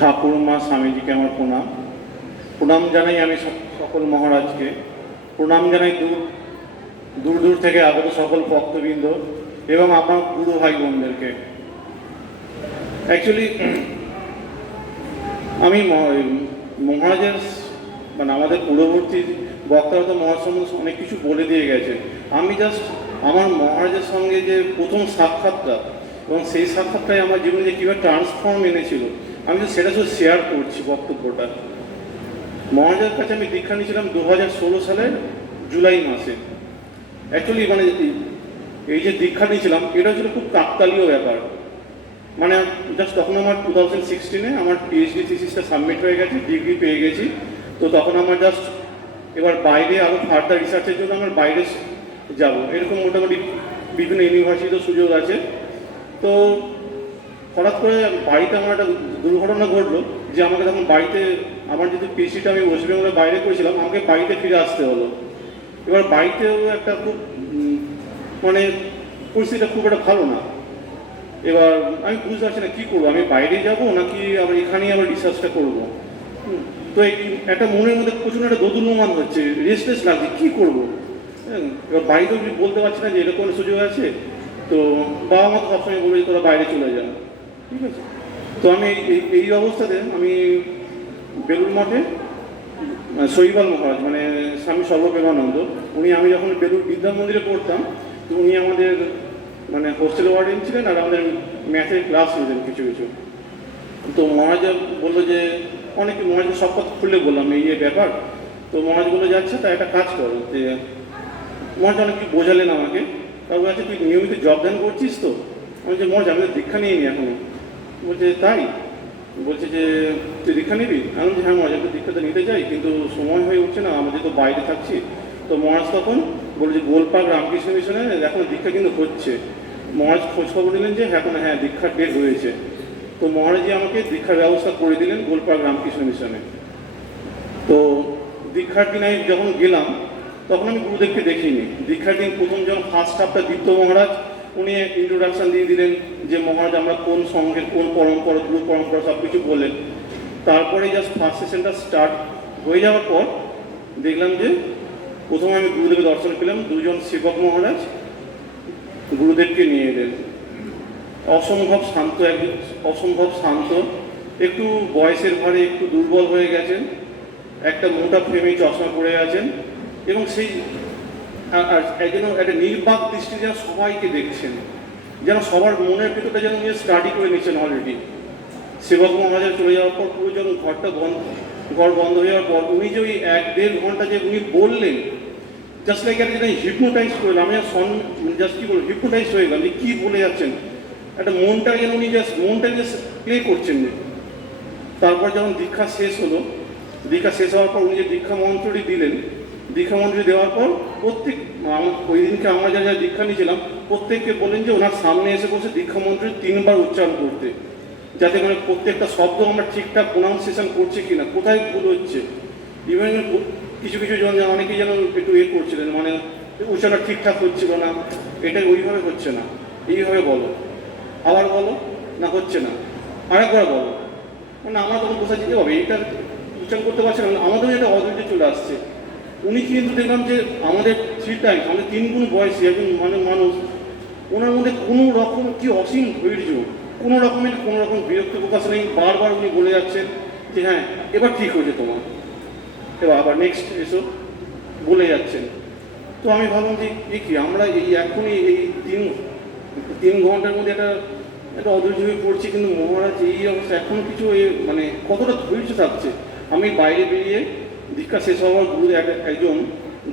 ঠাকুরমা স্বামীজিকে আমার প্রণাম। প্রণাম জানাই আমি সকল মহারাজকে। প্রণাম জানাই দূর দূর দূর থেকে আগত সকল ভক্তবৃন্দ এবং আমার গুরু ভাই বোনদেরকে। অ্যাকচুয়ালি আমি ম- মহারাজের মানে আমাদের পূর্ববর্তী বক্তারা তো মহারাজ অনেক কিছু বলে দিয়ে গেছে। আমি জাস্ট আমার মহারাজের সঙ্গে যে প্রথম সাক্ষাৎটা এবং সেই সাক্ষাৎটাই আমার জীবনে যে কীভাবে ট্রান্সফর্ম এনেছিল আমি সেটা শুধু শেয়ার করছি বক্তব্যটা। মহারাজের কাছে আমি দীক্ষা নিয়েছিলাম দু হাজার ষোলো সালের জুলাই মাসে। অ্যাকচুয়ালি মানে এই- যে দীক্ষা নিয়েছিলাম, এটা ছিল খুব কাকতালীয় ব্যাপার। মানে জাস্ট তখন আমার টু থাউজেন্ড সিক্সটিনে আমার পিএইচডি থিসিসটা সাবমিট হয়ে গেছে ডিগ্রি পেয়ে গেছি। তো তখন আমার জাস্ট এবার বাইরে আরও ফার্দার রিসার্চের জন্য আমার বাইরে যাব। এরকম মোটামুটি বিভিন্ন ইউনিভার্সিটিতে সুযোগ আছে। তো হঠাৎ করে বাড়িতে আমার একটা দুর্ঘটনা ঘটলো যে আমাকে তখন বাড়িতে আমার যেহেতু পিএইচডিটা আমি ওয়েস্ট বেঙ্গলের বাইরে করেছিলাম আমাকে বাড়িতে ফিরে আসতে হলো। এবার বাড়িতেও একটা খুব মানে পরিস্থিতিটা খুব একটা ভালো না। এবার আমি বুঝতে পারছি না কী করব আমি বাইরে যাব নাকি আবার এখানেই আবার রিসার্চটা করব? তো একটা মনের মধ্যে প্রচুর একটা দোদুল্যমান হচ্ছে রেস্টলেস লাগছে কী করব? হ্যাঁ, এবার বাড়িতেও বলতে পারছি না যে এরকম সুযোগ আছে তো বাবা মা তো সবসময় বলে যে তোরা বাইরে চলে যা। ঠিক আছে? তো আমি এই- অবস্থাতে আমি বেলুর মঠে শৈবাল মহারাজ মানে স্বামী সর্বপ্রেমানন্দ উনি আমি যখন বেলুর বিদ্যা মন্দিরে পড়তাম, তো উনি আমাদের মানে হোস্টেল ওয়ার্ডেন ছিলেন আর আমাদের ম্যাথের ক্লাস নিতেন কিছু কিছু। তো মহারাজ বলল যে, অনেকে মহারাজকে সব কথা খুলে বললাম, এই যে ব্যাপার। তো মহারাজ বলল যাচ্ছে তা একটা কাজ করো, যে মহারাজ অনেক কিছু বোঝালেন আমাকে। তারপর আছে তুই নিয়মিত জব দান করছিস তো? আমি যে মহারাজ, আমি দীক্ষা নি এখনও। বলছে তাই। বলছে যে, তুই দীক্ষা নিবি? আমি বলছি হ্যাঁ মহারাজ একটু দীক্ষাটা নিতে চাই, কিন্তু সময় হয়ে উঠছে না আমাদের তো বাইরে থাকছি। তো মহারাজ তখন বলছে যে, গোলপাক রামকৃষ্ণ মিশনে এখন দীক্ষা কিন্তু হচ্ছে। মহারাজ খোঁজ খবর নিলেন যে, এখন হ্যাঁ দীক্ষার ডেট হয়েছে। তো মহারাজজি আমাকে দীক্ষার ব্যবস্থা করে দিলেন গোলপাক রামকৃষ্ণ মিশনে। তো দীক্ষার দিন আমি যখন গেলাম, তখন আমি গুরুদেবকে দেখিনি। দীক্ষার দিন প্রথম যখন ফার্স্ট হাফটা দীপ্ত মহারাজ উনি ইন্ট্রোডাকশন দিয়ে দিলেন যে, মহারাজ, আমরা কোন সঙ্গের কোন পরম্পরা গুরু পরম্পরা সব কিছু বললেন। তারপরে জাস্ট ফার্স্ট সেশনটা স্টার্ট হয়ে যাওয়ার পর দেখলাম যে, প্রথমে আমি গুরুদেবের দর্শন পেলাম। দুজন শিবক মহারাজ গুরুদেবকে নিয়ে এলেন। অসম্ভব শান্ত একজন, অসম্ভব শান্ত। একটু বয়সের ভারে একটু দুর্বল হয়ে গেছেন। একটা মোটা ফ্রেমে চশমা পড়ে আছেন এবং সেই একজন একটা নির্বাক দৃষ্টি যেন সবাইকে দেখছেন, যেন সবার মনের ভেতরটা যেন উনি স্টাডি করে নিচ্ছেন অলরেডি সেবক মহারাজের চলে যাওয়ার পর পুরো যখন ঘরটা বন্ধ, ঘর বন্ধ হয়ে যাওয়ার পর উনি যে ওই এক দেড় ঘণ্টা যে উনি বললেন জাস্ট লাইক একটা যেন হিপনোটাইজ করলাম আমি সন জাস্ট কি বলব হিপনোটাইজ হয়ে গেলাম যে কী বলে যাচ্ছেন। একটা মনটা যেন উনি জাস্ট মনটা জাস্ট প্লে করছেন তারপর যখন দীক্ষা শেষ হলো, দীক্ষা শেষ হওয়ার পর উনি যে দীক্ষা মন্ত্রটি দিলেন দীক্ষা মন্ত্রটি দেওয়ার পর প্রত্যেক ওই দিনকে আমরা যা যা দীক্ষা নিয়েছিলাম, প্রত্যেককে বলেন যে ওনার সামনে এসে বসে দীক্ষা মন্ত্রী তিনবার উচ্চারণ করতে। যাতে মানে প্রত্যেকটা শব্দ আমরা ঠিকঠাক প্রোনাউন্সিয়েশন করছি কিনা, কোথায় ভুল হচ্ছে। ইভেন কিছু কিছু জন অনেকেই যেন একটু এ করছিলেন মানে উচ্চারণ ঠিকঠাক হচ্ছিল না এটা ওইভাবে হচ্ছে না। এইভাবে বলো। আবার বলো, না হচ্ছে না। আরেকবার বলো। মানে আমরা তখন বোঝাচ্ছি কি হবে এটা উচ্চারণ করতে পারছে না। আমাদেরও এটা অধৈর্য চলে আসছে। উনি কিন্তু দেখলাম যে আমাদের থ্রি টাইমস আমাদের তিন গুণ বয়সী একজন মানে মানুষ, ওনার মধ্যে কোনো রকম কি অসীম ধৈর্য, কোনো রকমের, কোনো রকম বিরক্তি প্রকাশ নেই, বারবার উনি বলে যাচ্ছেন যে হ্যাঁ এবার ঠিক হয়েছে তোমার। এবার আবার নেক্সট এসো, বলে যাচ্ছেন। তো আমি ভাবলাম যে এ কি, আমরা এই এখনই এই তিন তিন ঘণ্টার মধ্যে একটা একটা অধৈর্য হয়ে পড়ছি, কিন্তু মহারাজ এই অবস্থা, এখন কিছু মানে কতটা ধৈর্য থাকছে? আমি বাইরে বেরিয়ে দীক্ষা শেষ হওয়ার গুরু এক- একজন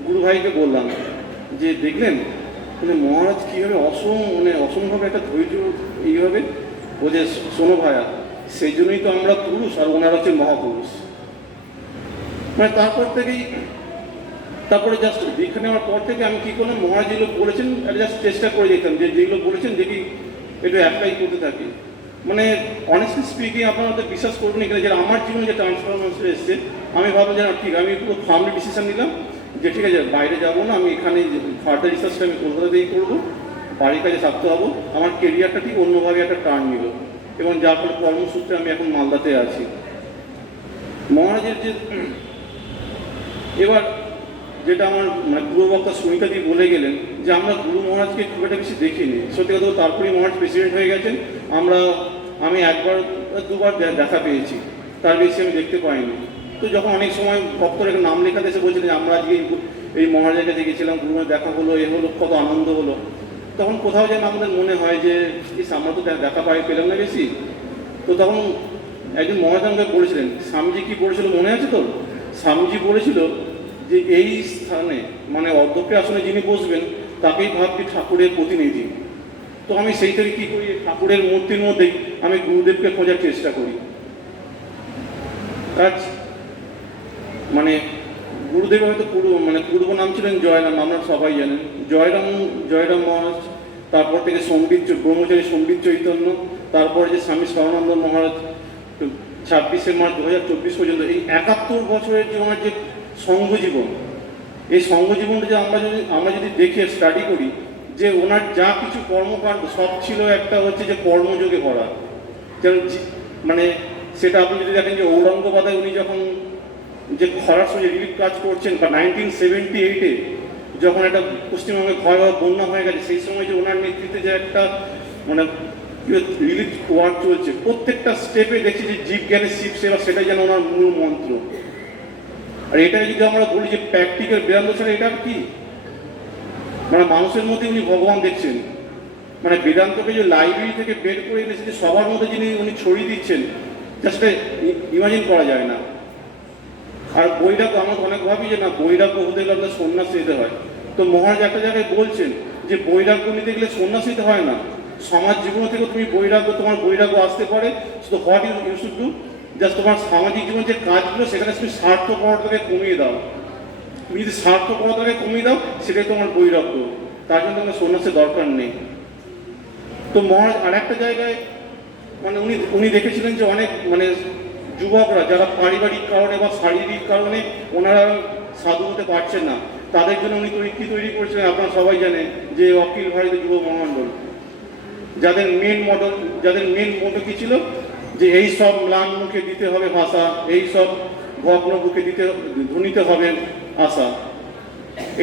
গুরু ভাইকে বললাম যে, দেখলেন? মানে মহারাজ কীভাবে অসম মানে অসম্ভব একটা ধৈর্য এইভাবে? ও যে, শোনো ভাইয়া সেই জন্যই তো আমরা পুরুষ আর ওনারা হচ্ছে মহাপুরুষ। মানে তারপর থেকেই, তারপরে জাস্ট দীক্ষা নেওয়ার পর থেকে আমি কী করলাম, মহারাজ যেগুলো বলেছেন জাস্ট চেষ্টা করে দেখতাম যে, যেগুলো বলেছেন দেখি, একটু অ্যাপ্লাই করতে থাকি। মানে অনেস্টলি স্পিকিং আপনারা হয়তো বিশ্বাস করবেন এখানে যে আমার জীবনে যে ট্রান্সফরমেশন এসছে, আমি ভাবলাম যে ঠিক, আমি পুরো ফার্মলি ডিসিশন নিলাম যে ঠিক আছে, বাইরে যাব না, আমি এখানে ফার্দার রিসার্চটা আমি কলকাতাতেই করব, বাড়ির কাছে থাকতে হব, আমার কেরিয়ারটা ঠিক অন্যভাবে একটা টার্ন নিল এবং যার ফলে কর্মসূত্রে আমি এখন মালদাতে আছি। মহারাজের যে, এবার যেটা আমার মানে পূর্ববক্তা সুমিতাদি বলে গেলেন যে আমরা গুরু মহারাজকে খুব একটা বেশি দেখিনি। সত্যি কথা বলতে তারপরেই মহারাজ প্রেসিডেন্ট হয়ে গেছেন, আমরা আমি একবার দুবার দেখা পেয়েছি। তার বেশি আমি দেখতে পাইনি। তো যখন অনেক সময় ভক্তরা একটা নাম লেখাতে এসে বলছিলেন আমরা আজকে এই মহারাজের কাছে গুরু দেখা হলো, এ হলো, কত আনন্দ হলো। তখন কোথাও যেন আমাদের মনে হয় যে, ইস, আমরা তো দেখা পাই পেলাম না বেশি। তো তখন একজন মহারাজ আমাকে বলেছিলেন, স্বামীজি কি বলেছিল মনে আছে তো স্বামীজি বলেছিল যে, এই স্থানে মানে অধ্যক্ষ আসনে যিনি বসবেন, তাকেই ভাবছি ঠাকুরের প্রতিনিধি। তো আমি সেই থেকে কী করি? ঠাকুরের মূর্তির মধ্যেই আমি গুরুদেবকে খোঁজার চেষ্টা করি। মানে গুরুদেব হয়তো পূর্ব মানে পূর্ব নাম ছিলেন জয়রাম আমরা সবাই জানেন। জয়রাম জয়রাম মহারাজ, তারপর থেকে সম্বিত ব্রহ্মচারী সম্বিত চৈতন্য, তারপরে যে স্বামী স্বরণানন্দ মহারাজ ছাব্বিশে মার্চ দু হাজার চব্বিশ পর্যন্ত এই একাত্তর বছরের যে আমার যে সঙ্ঘ জীবন এই সঙ্ঘ জীবনটা যে আমরা যদি আমরা যদি দেখে স্টাডি করি যে ওনার যা কিছু কর্মকাণ্ড, সব ছিল একটা হচ্ছে যে কর্মযোগে করা। যেমন মানে সেটা আপনি যদি দেখেন যে ঔরঙ্গাবাদে উনি যখন যে খরার সঙ্গে রিলিফ কাজ করছেন, বা নাইনটিন সেভেন্টি এইটে যখন একটা পশ্চিমবঙ্গে ভয়াবহ বন্যা হয়ে গেছে, সেই সময় যে ওনার নেতৃত্বে যে একটা মানে রিলিফ ওয়ার্ক চলছে, প্রত্যেকটা স্টেপে দেখছি যে জীব জ্ঞানের শিব সেবা, সেটাই যেন ওনার মূল মন্ত্র। আর এটা যদি আমরা বলি যে প্র্যাকটিক্যাল বেদান্ত ছাড়া এটা কি? মানে মানুষের মধ্যে উনি ভগবান দেখছেন মানে বেদান্তকে যে লাইব্রেরি থেকে বের করে এনেছে, যে সবার মধ্যে যিনি উনি ছড়িয়ে দিচ্ছেন জাস্ট ইমাজিন করা যায় না। আর বৈরাগ্য, আমরা অনেক ভাবি যে না, বৈরাগ্য হতে গেলে আপনার সন্ন্যাস নিতে হয়। তো মহারাজ একটা জায়গায় বলছেন যে বৈরাগ্য নিতে গেলে সন্ন্যাস নিতে হয় না। সমাজ জীবন থেকে তুমি বৈরাগ্য, তোমার বৈরাগ্য আসতে পারে। শুধু what you you should do just তোমার সামাজিক জীবন যে কাজগুলো, সেখানে তুমি স্বার্থ স্বার্থপরতাকে কমিয়ে দাও। তুমি যদি স্বার্থপরতাকে কমিয়ে দাও, সেটাই তোমার বৈরাগ্য। তার জন্য তোমার সন্ন্যাসের দরকার নেই। তো মহারাজ আর একটা জায়গায় মানে উনি উনি দেখেছিলেন যে অনেক মানে যুবকরা, যারা পারিবারিক কারণে বা শারীরিক কারণে ওনারা সাধু হতে পারছেন না, তাদের জন্য উনি তৈরি, কী তৈরি করেছিলেন আপনারা সবাই জানেন, যে অখিল ভারতীয় যুব মহামণ্ডল। যাদের মেন মডেল যাদের মেন মোটো কী ছিল? যে এই সব ম্লান মুখে দিতে হবে ভাষা, এই সব ভগ্ন মুখে দিতে, ধ্বনিতে হবে আশা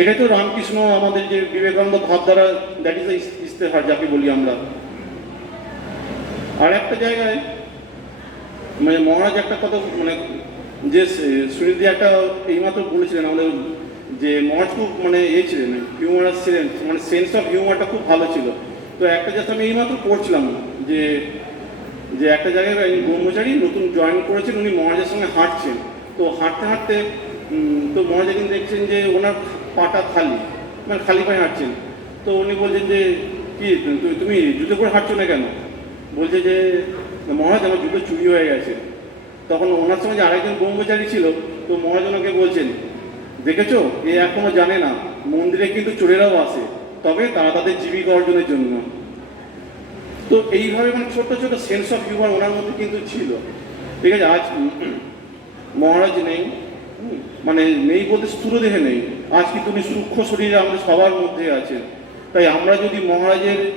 এটাই তো রামকৃষ্ণ আমাদের যে বিবেকানন্দ ভাবধারা দ্যাট ইজ ইস্তেহার, যাকে বলি আমরা। আর একটা জায়গায় মানে মহারাজ একটা কথা মানে যে সুনীতি একটা এইমাত্র বলেছিলেন আমাদের যে মহারাজ খুব মানে এ ছিলেন হিউমারাস ছিলেন মানে সেন্স অফ হিউমারটা খুব ভালো ছিল। তো একটা জাস্ট আমি এইমাত্র পড়ছিলাম যে যে একটা জায়গায় ব্রহ্মচারী নতুন জয়েন করেছেন, উনি মহারাজের সঙ্গে হাঁটছেন। তো হাঁটতে হাঁটতে তো মহারাজ একদিন দেখছেন যে ওনার পাটা খালি মানে খালি পায়ে হাঁটছেন। তো উনি বলছেন যে, কি তুমি- জুতো করে হাঁটছো না কেন? বলছে যে, মহারাজ, আমার জুতো চুরি হয়ে গেছে। তখন ওনার সঙ্গে যে আরেকজন ব্রহ্মচারী ছিল, তো মহারাজ ওনাকে বলছেন, দেখেছ? এ এখনও জানে না, মন্দিরে কিন্তু চোরেরাও আসে, তবে তারা তাদের জীবিকা অর্জনের জন্য। তো এইভাবে মানে ছোট ছোট সেন্স অফ হিউমার ওনার মধ্যে কিন্তু ছিল। ঠিক আছে, আজ মহারাজ নেই মানে নেই বলতে স্থূল দেহে নেই। আজ কিন্তু উনি সূক্ষ্ম শরীরে আমাদের সবার মধ্যে আছেন। তাই আমরা যদি মহারাজের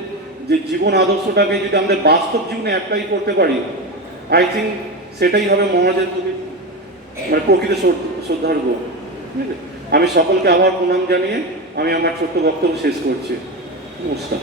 যে জীবন আদর্শটাকে যদি আমাদের বাস্তব জীবনে অ্যাপ্লাই করতে পারি আই থিঙ্ক সেটাই হবে মহারাজের তুমি মানে প্রকৃত শ্রদ্ধ- শ্রদ্ধার্ঘ? আমি সকলকে আবার প্রণাম জানিয়ে আমি আমার ছোট্ট বক্তব্য শেষ করছি। নমস্কার।